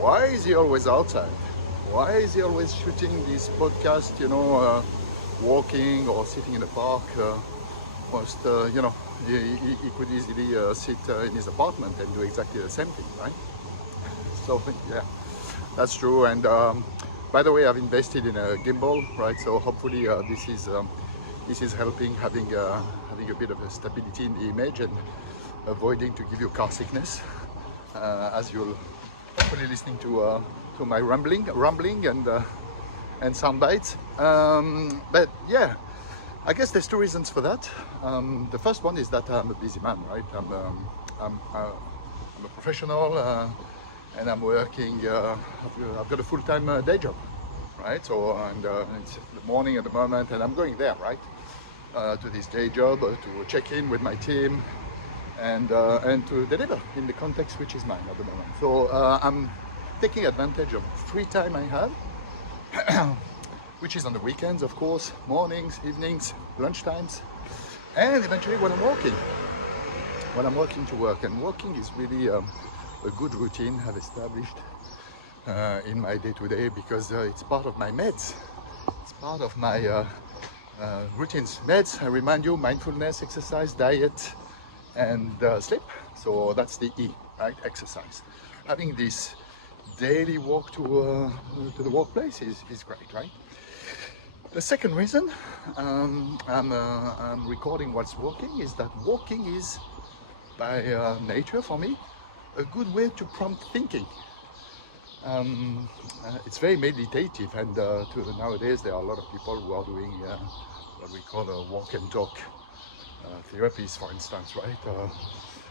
why is he always outside? Why is he always shooting these podcasts, walking or sitting in a park? He could easily sit in his apartment and do exactly the same thing, right? So yeah, that's true. And by the way, I've invested in a gimbal, right? So hopefully this is helping having a bit of a stability in the image and avoiding to give you car sickness, as you'll hopefully listening to my rambling and sound bites. But yeah, I guess there's two reasons for that. The first one is that I'm a busy man, right? I'm a professional, and I'm working. I've got a full-time day job, right? So it's the morning at the moment, and I'm going there, right, to this day job to check in with my team and to deliver in the context which is mine at the moment. So I'm taking advantage of free time I have, which is on the weekends, of course, mornings, evenings, lunchtimes, and eventually when I'm walking to work. And walking is really a good routine I've established in my day-to-day, because it's part of my meds. It's part of my routines. Meds, I remind you, mindfulness, exercise, diet, and sleep. So that's the E, right? Exercise. Having this daily walk to the workplace is great, right? The second reason I'm recording what's walking is that walking is, by nature for me, a good way to prompt thinking. It's very meditative, and nowadays there are a lot of people who are doing what we call a walk and talk therapies, for instance, right?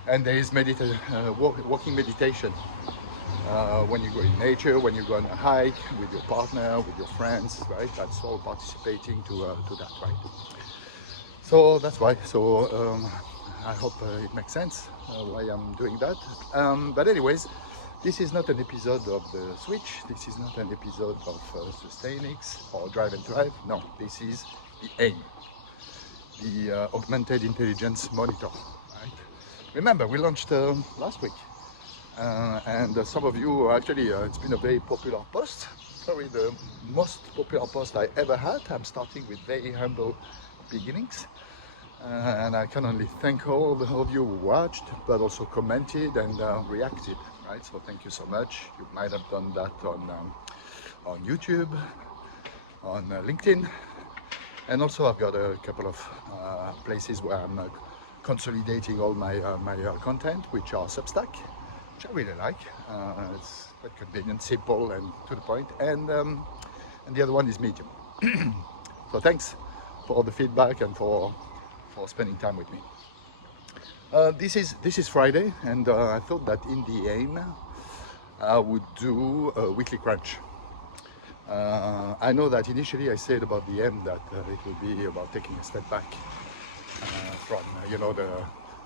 And there is walking meditation. When you go in nature, when you go on a hike with your partner, with your friends, right? That's all participating to that, right? So that's why. So I hope it makes sense why I'm doing that. But anyways, this is not an episode of the Switch. This is not an episode of Sustainix or Drive and Drive. No, this is the AIM, the Augmented Intelligence Monitor, right? Remember, we launched last week. And some of you, actually, it's been a very popular post, probably the most popular post I ever had. I'm starting with very humble beginnings, and I can only thank all of you who watched, but also commented and reacted, right? So thank you so much. You might have done that on YouTube, on LinkedIn, and also I've got a couple of places where I'm consolidating all my content, which are Substack, which I really like. It's quite convenient, simple, and to the point. And the other one is Medium. So thanks for all the feedback and for spending time with me. This is Friday, and I thought that in the AIM I would do a weekly crunch. I know that initially I said about the AIM that it would be about taking a step back from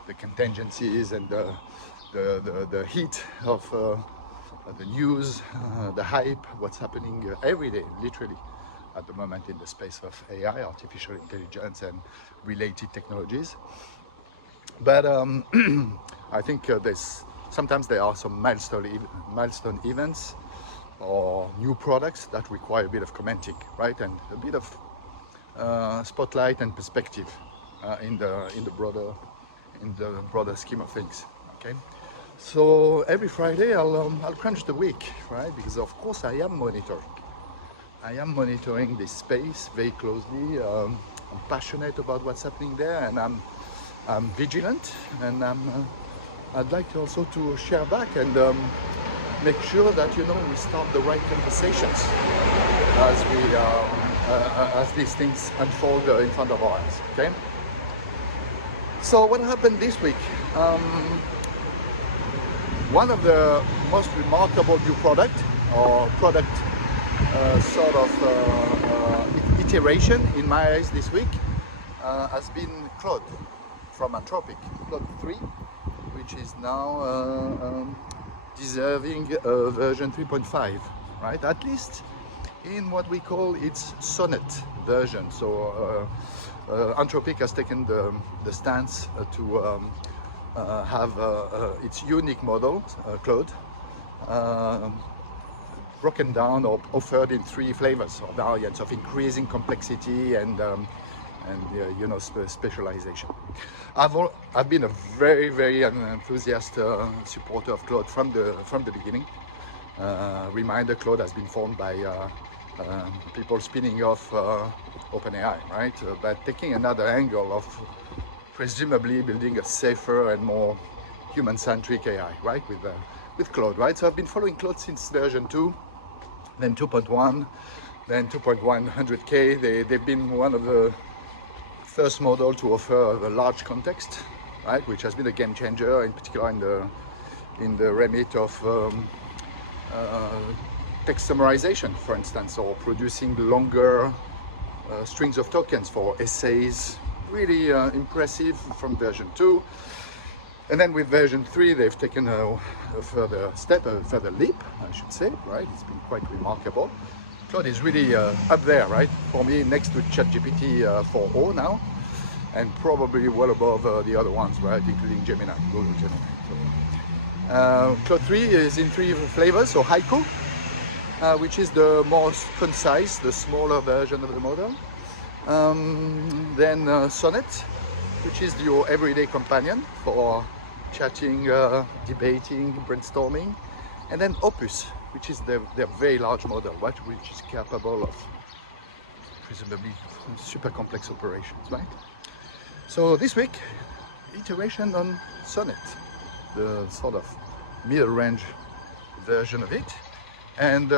the contingencies and the heat of the news, the hype, what's happening every day, literally, at the moment in the space of AI, artificial intelligence, and related technologies. But I think sometimes there are some milestone events or new products that require a bit of commenting, right, and a bit of spotlight and perspective in the broader scheme of things. Okay. So every Friday I'll crunch the week, right? Because of course I am monitoring this space very closely. I'm passionate about what's happening there, and I'm vigilant, and I'd like to also to share back and make sure that we start the right conversations as these things unfold in front of our eyes. Okay. So what happened this week? One of the most remarkable new product iteration in my eyes this week has been Claude from Anthropic, Claude 3, which is now deserving version 3.5, right? At least in what we call its Sonnet version. So Anthropic has taken the stance to have its unique model, Claude, broken down or offered in 3 flavors or variants of increasing complexity and you know, specialization. I've been a very enthusiastic supporter of Claude from the beginning. Reminder, Claude has been formed by people spinning off OpenAI, right? But taking another angle of presumably building a safer and more human-centric AI, right? With Claude, right? So I've been following Claude since version 2, then 2.1, then 2.100K. They've been one of the first model to offer a large context, right? Which has been a game changer, in particular in the remit of text summarization, for instance, or producing longer strings of tokens for essays. Really impressive from version 2. And then with version 3, they've taken a further step, a further leap, I should say, right? It's been quite remarkable. Claude is really up there, right? For me, next to ChatGPT 4.0 now, and probably well above the other ones, right? Including Gemini, Google Gemini. So, Claude 3 is in 3 flavors, so Haiku, which is the most concise, the smaller version of the model. Then Sonnet, which is your everyday companion for chatting, debating, brainstorming. And then Opus, which is their very large model, right? Which is capable of presumably super complex operations, right? So this week, iteration on Sonnet, the sort of middle-range version of it, and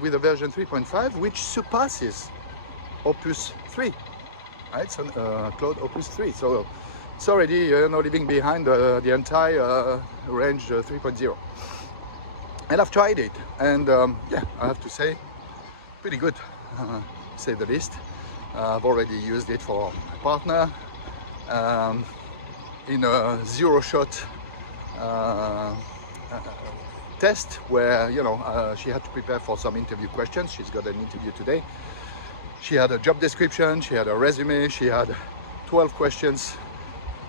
with a version 3.5, which surpasses Opus 3, right? So Claude Opus 3. So it's already leaving behind the entire range 3.0. And I've tried it, and yeah, I have to say, pretty good, to say the least. I've already used it for my partner in a 0-shot test where, you know, she had to prepare for some interview questions. She's got an interview today. She had a job description, she had a resume, she had 12 questions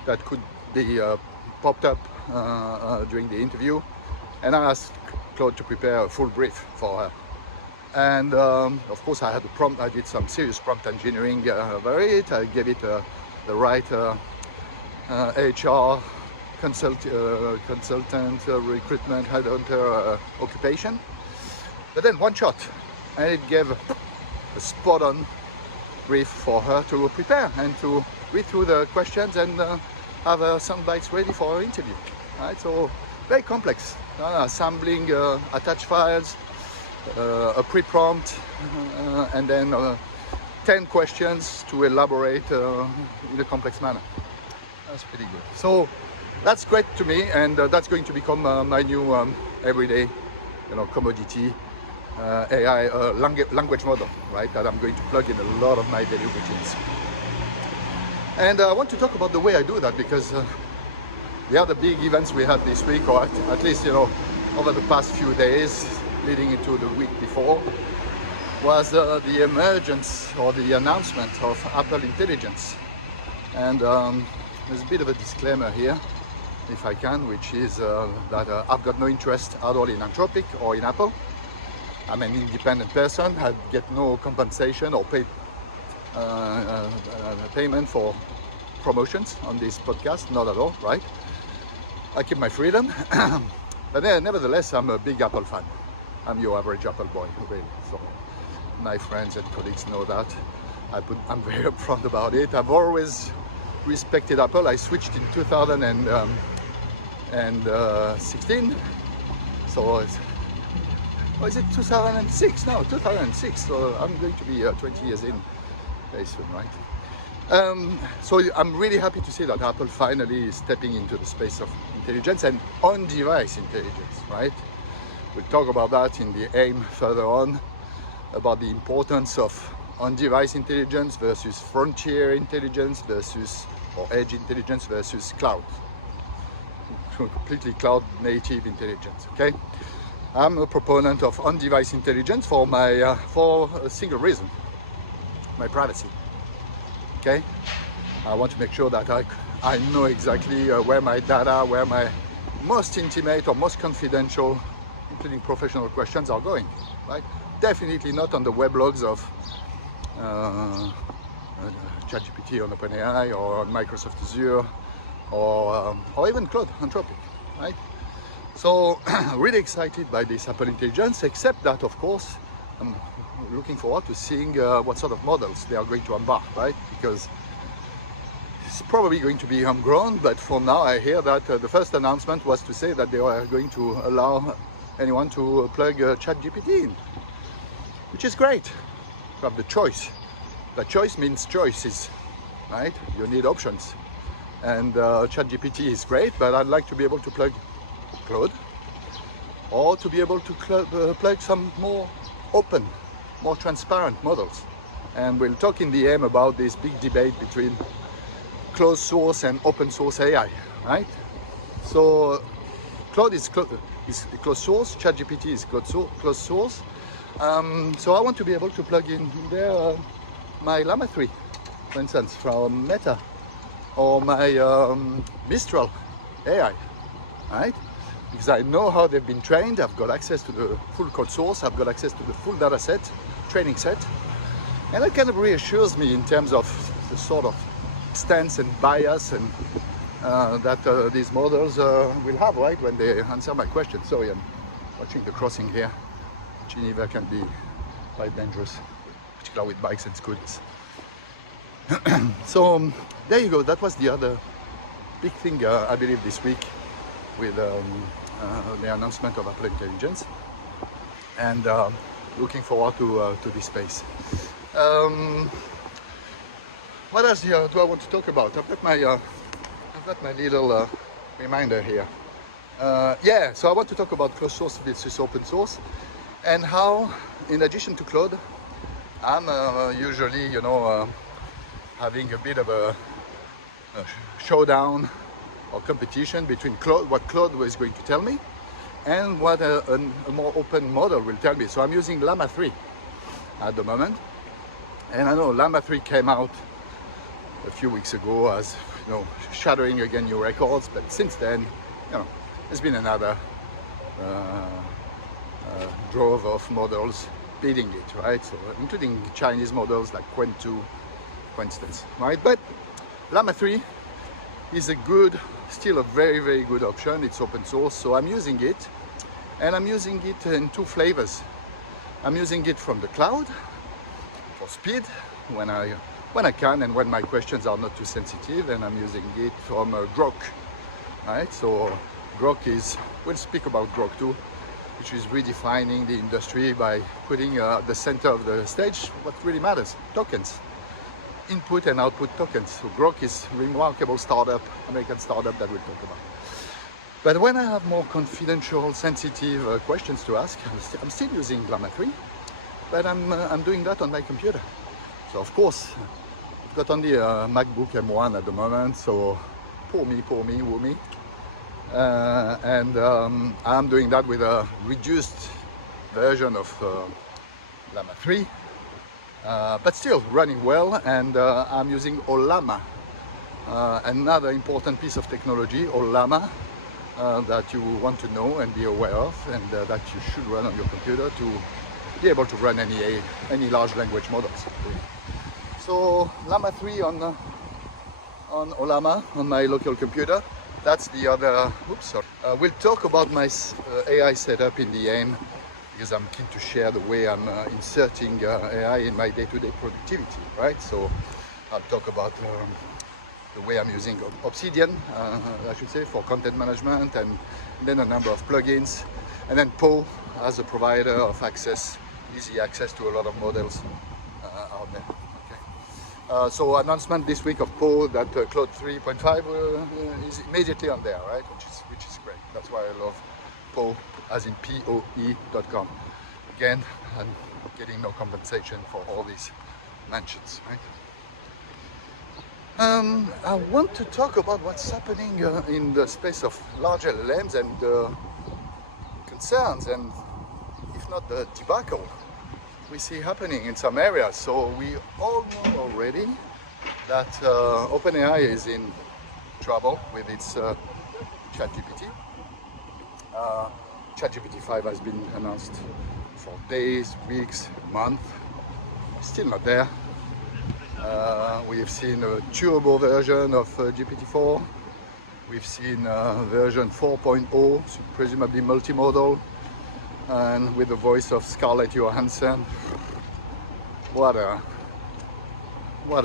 that could be popped up during the interview. And I asked Claude to prepare a full brief for her. And of course I had a prompt, I did some serious prompt engineering over it. I gave it the right HR consultant, recruitment, headhunter occupation. But then one shot, and it gave a spot-on brief for her to prepare and to read through the questions and have sound bites ready for her interview. Right, so very complex. Assembling attached files, a pre-prompt, and then 10 questions to elaborate in a complex manner. That's pretty good. So that's great to me, and that's going to become my new everyday, commodity AI language model, right? That I'm going to plug in a lot of my daily routines. And I want to talk about the way I do that, because the other big events we had this week, or at least, over the past few days leading into the week before, was the emergence or the announcement of Apple Intelligence. And there's a bit of a disclaimer here, if I can, which is that I've got no interest at all in Anthropic or in Apple. I'm an independent person. I get no compensation or payment for promotions on this podcast, not at all, right? I keep my freedom. But nevertheless, I'm a big Apple fan. I'm your average Apple boy, really. So my friends and colleagues know that. I'm very upfront about it. I've always respected Apple. I switched in 2016. So is it 2006? No, 2006. So I'm going to be 20 years in very soon, right? So I'm really happy to see that Apple finally is stepping into the space of intelligence and on-device intelligence, right? We'll talk about that in the aim further on, about the importance of on-device intelligence versus frontier intelligence versus, or edge intelligence versus cloud, completely cloud-native intelligence, okay? I'm a proponent of on-device intelligence for a single reason: my privacy. Okay, I want to make sure that I know exactly where my data, where my most intimate or most confidential including professional questions, are going, right? Definitely not on the weblogs of ChatGPT on OpenAI or on Microsoft Azure or even Claude, Anthropic, right? So really excited by this Apple Intelligence, except that, of course, I'm looking forward to seeing what sort of models they are going to embark, right? Because it's probably going to be homegrown, but for now I hear that the first announcement was to say that they are going to allow anyone to plug ChatGPT in, which is great. You have the choice. That choice means choices, right? You need options. And ChatGPT is great, but I'd like to be able to plug Claude, or to be able to plug some more open, more transparent models. And we'll talk in the end about this big debate between closed source and open source AI, right? So Claude is closed source, ChatGPT is closed source. So I want to be able to plug in there my Llama 3, for instance, from Meta, or my Mistral AI, right? Because I know how they've been trained. I've got access to the full code source, I've got access to the full data set, training set, and that kind of reassures me in terms of the sort of stance and bias and that these models will have, right, when they answer my questions. Sorry, I'm watching the crossing here. Geneva can be quite dangerous, particularly with bikes and scooters. So there you go. That was the other big thing I believe this week, with the announcement of Apple Intelligence, and looking forward to this space. What else do I want to talk about? I've got my little reminder here. Yeah, so I want to talk about closed source versus open source, and how, in addition to Claude, I'm usually, having a bit of a showdown or competition between what Claude is going to tell me and what a more open model will tell me. So I'm using Llama 3 at the moment, and I know Llama 3 came out a few weeks ago as, shattering again new records, but since then, there's been another drove of models beating it, right? So including Chinese models like Qwen 2, for instance, right? But Llama 3 is still a very, very good option. It's open source, so I'm using it, and I'm using it in two flavors. I'm using it from the cloud for speed when I can, and when my questions are not too sensitive, and I'm using it from Grok, right? So Grok we'll speak about Grok too, which is redefining the industry by putting at the center of the stage what really matters: tokens. Input and output tokens. So Grok is a remarkable startup, American startup that we'll talk about. But when I have more confidential, sensitive questions to ask, I'm still using Llama 3, but I'm doing that on my computer. So of course, I've got only a MacBook M1 at the moment, so poor me, woo me. And I'm doing that with a reduced version of Llama 3. But still running well, and I'm using Ollama, another important piece of technology, Ollama, that you want to know and be aware of, and that you should run on your computer to be able to run any large language models. So Llama 3 on Ollama on my local computer. That's the other. Oops, sorry. We'll talk about my AI setup in the end, because I'm keen to share the way I'm inserting AI in my day-to-day productivity, right? So I'll talk about the way I'm using Obsidian, I should say, for content management, and then a number of plugins, and then Poe as a provider of easy access to a lot of models out there. Okay. So announcement this week of Poe that Claude 3.5 is immediately on there, right? Which is great. That's why I love Poe, as in POE.com. Again, I'm getting no compensation for all these mentions, right? I want to talk about what's happening in the space of large LLMs and concerns, and if not the debacle we see happening in some areas. So we all know already that OpenAI is in trouble with its ChatGPT. ChatGPT-5 has been announced for days, weeks, months, still not there. We've seen a turbo version of GPT-4. We've seen version 4.0, presumably multimodal, and with the voice of Scarlett Johansson. What a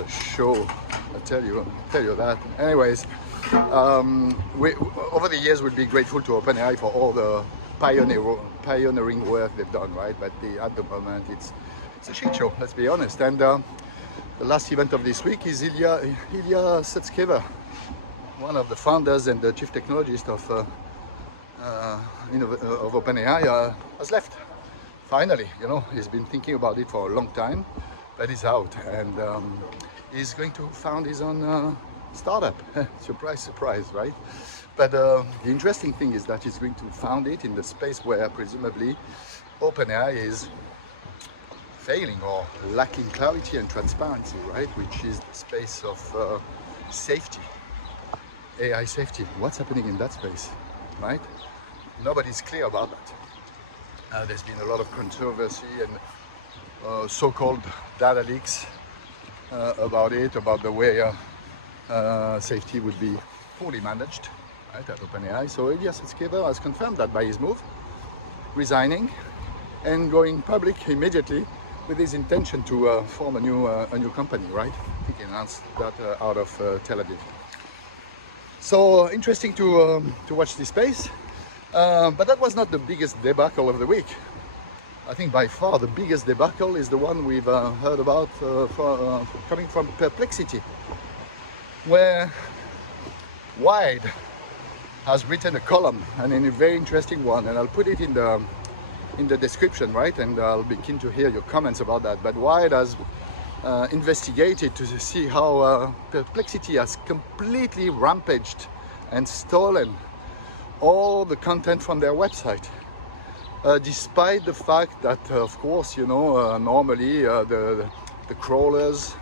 show! I tell you that. Anyways, over the years we'll be grateful to OpenAI for all the pioneering work they've done, right? But at the moment it's a shit show. Let's be honest. And the last event of this week is Ilya Sutskever, one of the founders and the chief technologist of OpenAI, has left. Finally, you know, he's been thinking about it for a long time, but he's out, and he's going to found his own startup. Surprise, surprise, right? But the interesting thing is that he's going to found it in the space where presumably OpenAI is failing or lacking clarity and transparency, right? Which is the space of safety, AI safety. What's happening in that space, right? Nobody's clear about that. There's been a lot of controversy and so-called data leaks about it, about the way safety would be fully managed, right, at OpenAI. So Ilya Sutskever has confirmed that by his move, resigning and going public immediately with his intention to form a new company, right? I think he announced that out of Tel Aviv. So interesting to watch this space. But that was not the biggest debacle of the week. I think by far the biggest debacle is the one we've heard about coming from Perplexity, where Wired has written a column, and in a very interesting one, and I'll put it in the description, right? And I'll be keen to hear your comments about that. But Wired has investigated to see how Perplexity has completely rampaged and stolen all the content from their website, despite the fact that, of course, you know, normally the crawlers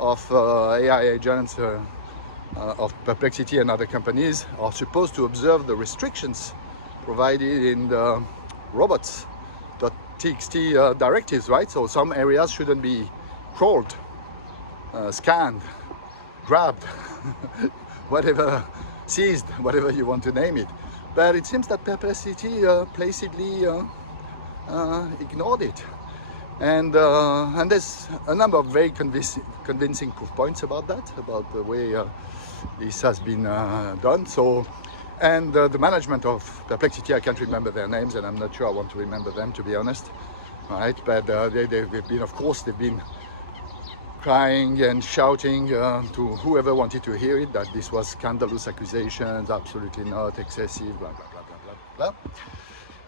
of AI agents of Perplexity and other companies are supposed to observe the restrictions provided in the robots.txt directives, right? So some areas shouldn't be crawled, scanned, grabbed, whatever, seized, whatever you want to name it. But it seems that Perplexity placidly ignored it. And there's a number of very convincing proof points about that, about the way this has been done. So, and the management of Perplexity, I can't remember their names, and I'm not sure I want to remember them, to be honest, right? But they've been, of course, they've been crying and shouting to whoever wanted to hear it that this was scandalous accusations, absolutely not, excessive, blah, blah, blah, blah, blah, blah.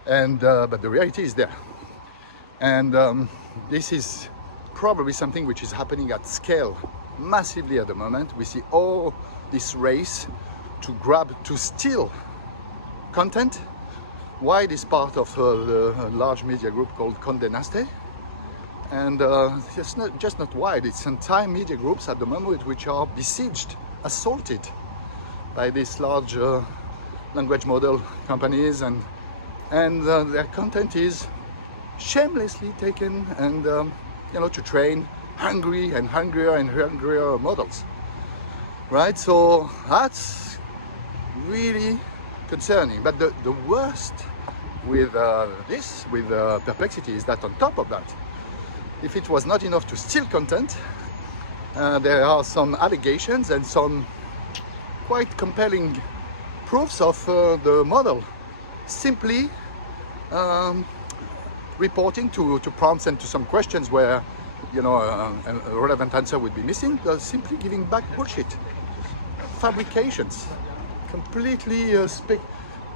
And, but the reality is there. And this is probably something which is happening at scale massively at the moment. We see all this race to grab, to steal content. Wired is part of the large media group called Condé Nast. And it's just not Wired, it's entire media groups at the moment which are besieged, assaulted by these large language model companies, and their content is shamelessly taken and you know, to train hungry and hungrier and hungrier models, right? So that's really concerning. But the worst with with Perplexity is that on top of that, if it was not enough to steal content, there are some allegations and some quite compelling proofs of the model simply reporting to prompts and to some questions where, you know, a relevant answer would be missing, simply giving back bullshit, fabrications, completely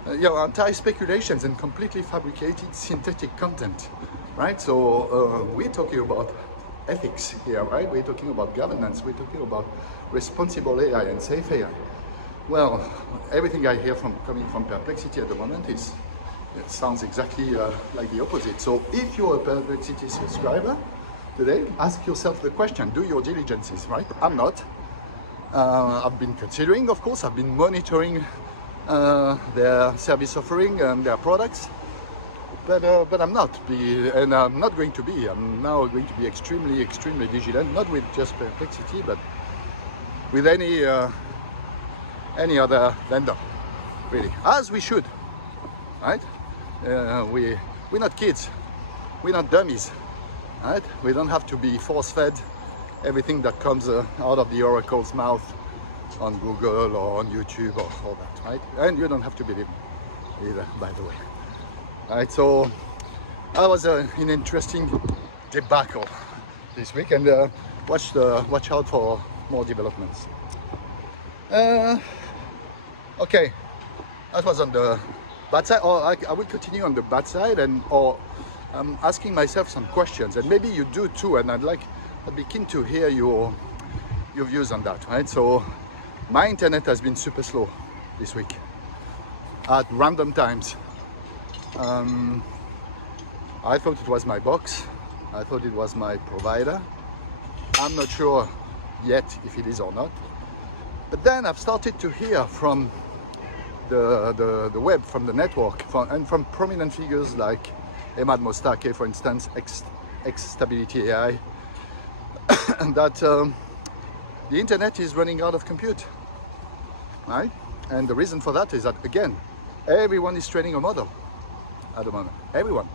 anti-speculations and completely fabricated synthetic content, right? So we're talking about ethics here, right? We're talking about governance, we're talking about responsible AI and safe AI. Well, everything I hear coming from Perplexity at the moment it sounds exactly like the opposite. So if you're a Perplexity subscriber today, ask yourself the question, do your diligences, right? I'm not. I've been considering, of course, I've been monitoring their service offering and their products. but I'm not, and I'm not going to be. I'm now going to be extremely vigilant, not with just Perplexity, but with any other vendor, really, as we should, right? We're not kids, we're not dummies, right? We don't have to be force-fed everything that comes out of the oracle's mouth on Google or on YouTube or all that, right? And you don't have to believe me either, by the way. Right, so that was an interesting debacle this week, and watch out for more developments. Okay, that was on the bad side. I will continue on the bad side, and I'm asking myself some questions, and maybe you do too. And I'd be keen to hear your views on that. Right, so my internet has been super slow this week at random times. I thought it was my box, I thought it was my provider. I'm not sure yet if it is or not. But then I've started to hear from the web, from the network, and from prominent figures like Emad Mostake, for instance, ex-Stability AI, and that the internet is running out of compute, right? And the reason for that is that, again, everyone is training a model at the moment, everyone.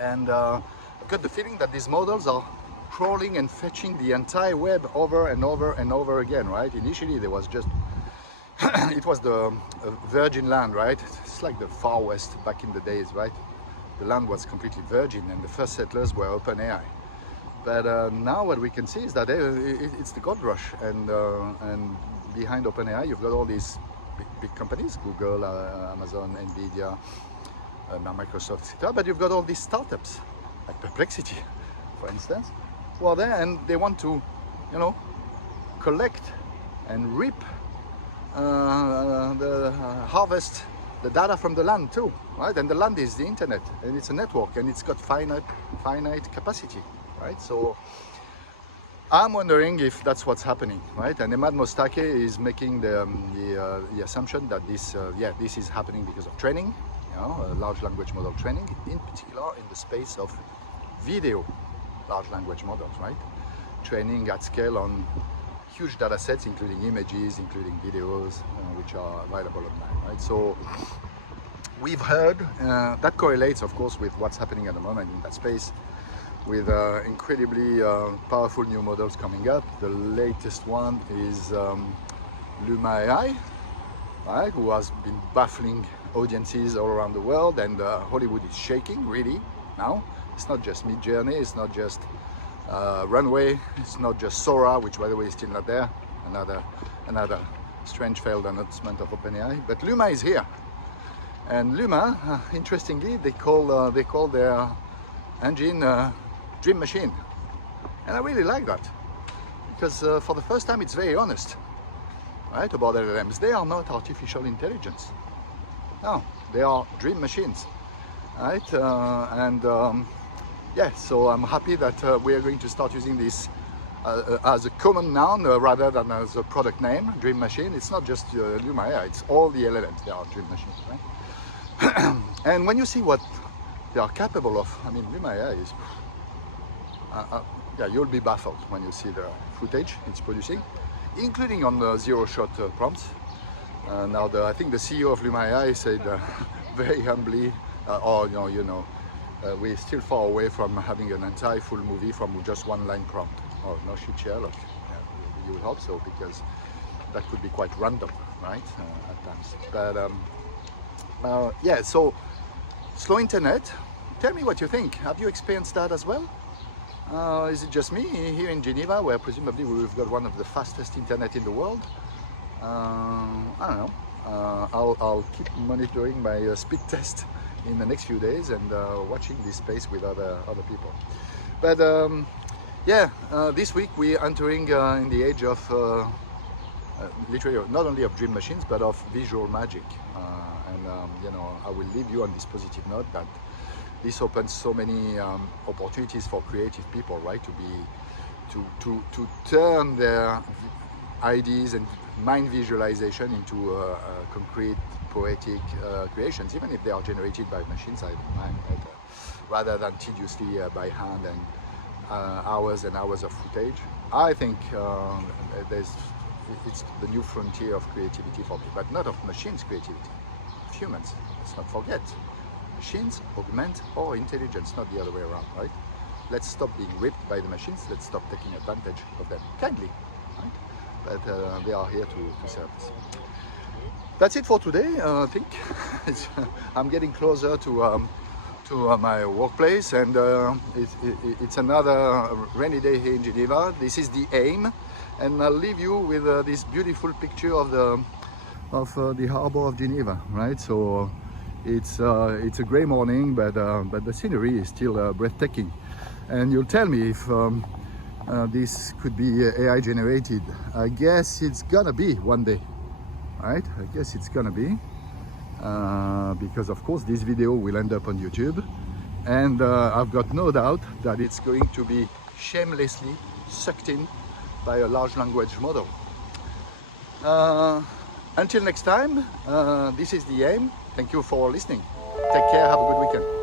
And I've got the feeling that these models are crawling and fetching the entire web over and over again, right? Initially there was just, it was the virgin land, right? It's like the Far West back in the days, right? The land was completely virgin and the first settlers were OpenAI. But now what we can see is that it's the gold rush, and behind OpenAI you've got all these big companies, Google, Amazon, Nvidia, now Microsoft, etc. But you've got all these startups, like Perplexity, for instance, who are there and they want to, collect and reap, harvest the data from the land too, right? And the land is the internet, and it's a network, and it's got finite capacity, right? So I'm wondering if that's what's happening, right? And Emad Mostake is making the assumption that this is happening because of training, large language model training, in particular in the space of video large language models, right? Training at scale on huge data sets, including images, including videos, which are available online, right? So we've heard, that correlates, of course, with what's happening at the moment in that space, with incredibly powerful new models coming up. The latest one is Luma AI, right, who has been baffling audiences all around the world, and Hollywood is shaking really now. It's not just Midjourney, it's not just Runway, it's not just Sora, which by the way is still not there, another strange failed announcement of OpenAI, but Luma is here. And Luma, interestingly, they call their engine Dream Machine, and I really like that, because for the first time it's very honest, right, about LLMs. They are not artificial intelligence. No, they are dream machines, right? Yeah, so I'm happy that we are going to start using this as a common noun rather than as a product name, Dream Machine. It's not just Luma AI, it's all the LLMs, they are dream machines, right? And when you see what they are capable of, I mean, Luma AI is, yeah, you'll be baffled when you see the footage it's producing, including on the zero-shot prompts. Now, I think the CEO of Luma AI said very humbly, we're still far away from having an entire full movie from just one-line prompt. Oh, no shit, Sherlock. Yeah, you would hope so, because that could be quite random, right, at times. But yeah, so slow internet. Tell me what you think. Have you experienced that as well? Is it just me here in Geneva, where presumably we've got one of the fastest internet in the world? I don't know. I'll keep monitoring my speed test in the next few days and watching this space with other people. But yeah, this week we're entering in the age of literally not only of dream machines but of visual magic. I will leave you on this positive note that this opens so many opportunities for creative people, right? To turn their ideas and mind visualization into concrete poetic creations, even if they are generated by machines, I don't mind, right? Rather than tediously by hand and hours and hours of footage. I think it's the new frontier of creativity for me, but not of machines' creativity, of humans. Let's not forget, machines augment our intelligence, not the other way around, right? Let's stop being ripped by the machines. Let's stop taking advantage of them kindly, right? But they are here to serve us. That's it for today. I think I'm getting closer to my workplace, and it's another rainy day here in Geneva. This is the aim, and I'll leave you with this beautiful picture of the harbor of Geneva, right? So it's a gray morning, but the scenery is still breathtaking. And you'll tell me if this could be AI generated. I guess it's gonna be one day, right? I guess it's gonna be. Because of course this video will end up on YouTube, and I've got no doubt that it's going to be shamelessly sucked in by a large language model. Until next time, this is the aim. Thank you for listening. Take care, have a good weekend.